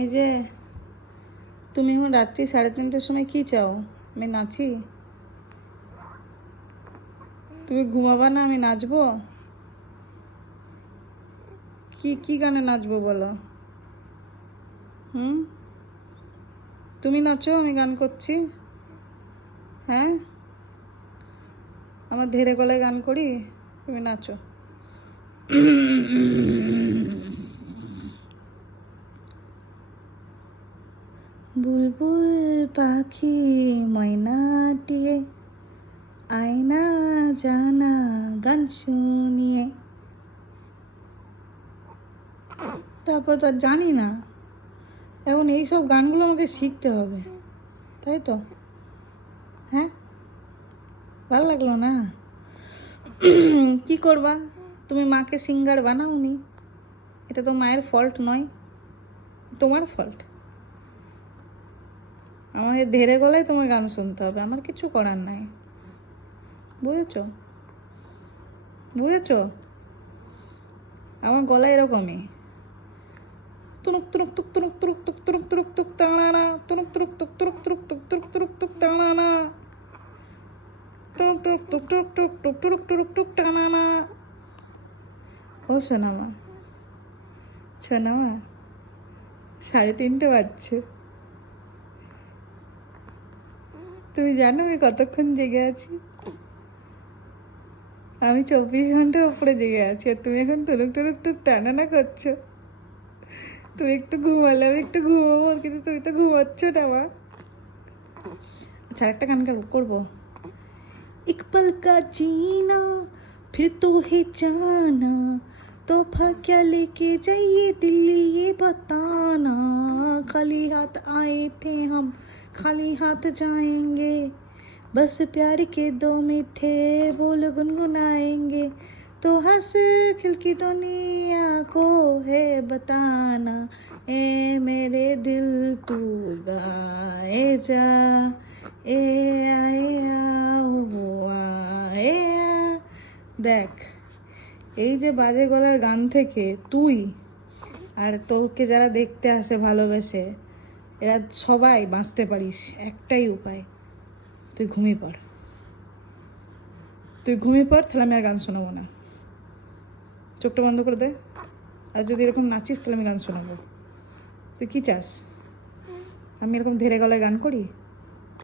এই যে তুমি এখন রাত্রি 3:30টার সময় কি চাও? আমি নাচি? তুমি ঘুমাবা না, আমি নাচবো? কি কি গানে নাচবো বলো? হুম, তুমি নাচো, আমি গান করছি। হ্যাঁ, আমার ধীরে গলায় গান করি, তুমি নাচো। বুলবুল পাখি ময়নাটিয়ে আয়না জানা গান শুনিয়ে। তারপর তো আর জানি না, এখন এইসব গানগুলো আমাকে শিখতে হবে, তাই তো? হ্যাঁ, ভালো লাগলো না? কি করবা? তুমি মাকে সিঙ্গার বানাওনি, এটা তো মায়ের ফল্ট নয়, তোমার ফল্ট। আমাকে ধীরে গলায় তোমার গান শুনতে হবে, আমার কিছু করার নাই। বুঝেছো? বুঝেছো? আমার গলা এরকমই, তুনুক তুনুক তুক তুনুক তুরুক তুক তুরুক তুরুক তুক টানা, তুনুক তুরুক তুক তুরুক তুরুক তুক তুরুক তুরুক তুক টানা, টুক টুক টুক টুক টুক টুক টুরুক টুরুক টুক টানা। ও সোনামা, সোনামা, 3:30 বাজছে। তুমি জানো আমি কতক্ষণ জেগে আছি? আমি 24 ঘন্টার উপরে জেগে আছি, আর তুমি এখন টুরুক টুরুক টুক টানা করছো। তুমি একটু ঘুমালে আমি একটু ঘুমাবো, কিন্তু তুমি তো ঘুমাচ্ছ না মা। আচ্ছা, একটা গান করবো। एक पल का जीना फिर तो है जाना, तोहफा क्या लेके जाइए दिल्ली ये बताना, खाली हाथ आए थे हम खाली हाथ जाएंगे, बस प्यार के 2 मीठे बोल गुनगुनाएंगे, तो हंस खिल की दुनिया को है बताना, ए मेरे दिल तू गाए जा, এ আয়ে আও আয়ে আ। দেখ, এই যে বাজে গলার গান থেকে তুই আর তোকে যারা দেখতে আসে ভালোবেসে, এরা সবাই বাঁচতে পারিস একটাই উপায়, তুই ঘুমিয়ে পড়। তুই ঘুমিয়ে পড়, তাহলে আমি আর গান শোনাবো না। চোখটা বন্ধ করে দে, আর যদি এরকম নাচিস তাহলে আমি গান শোনাবো। তুই কি চাস আমি এরকম ধীরে গলায় গান করি?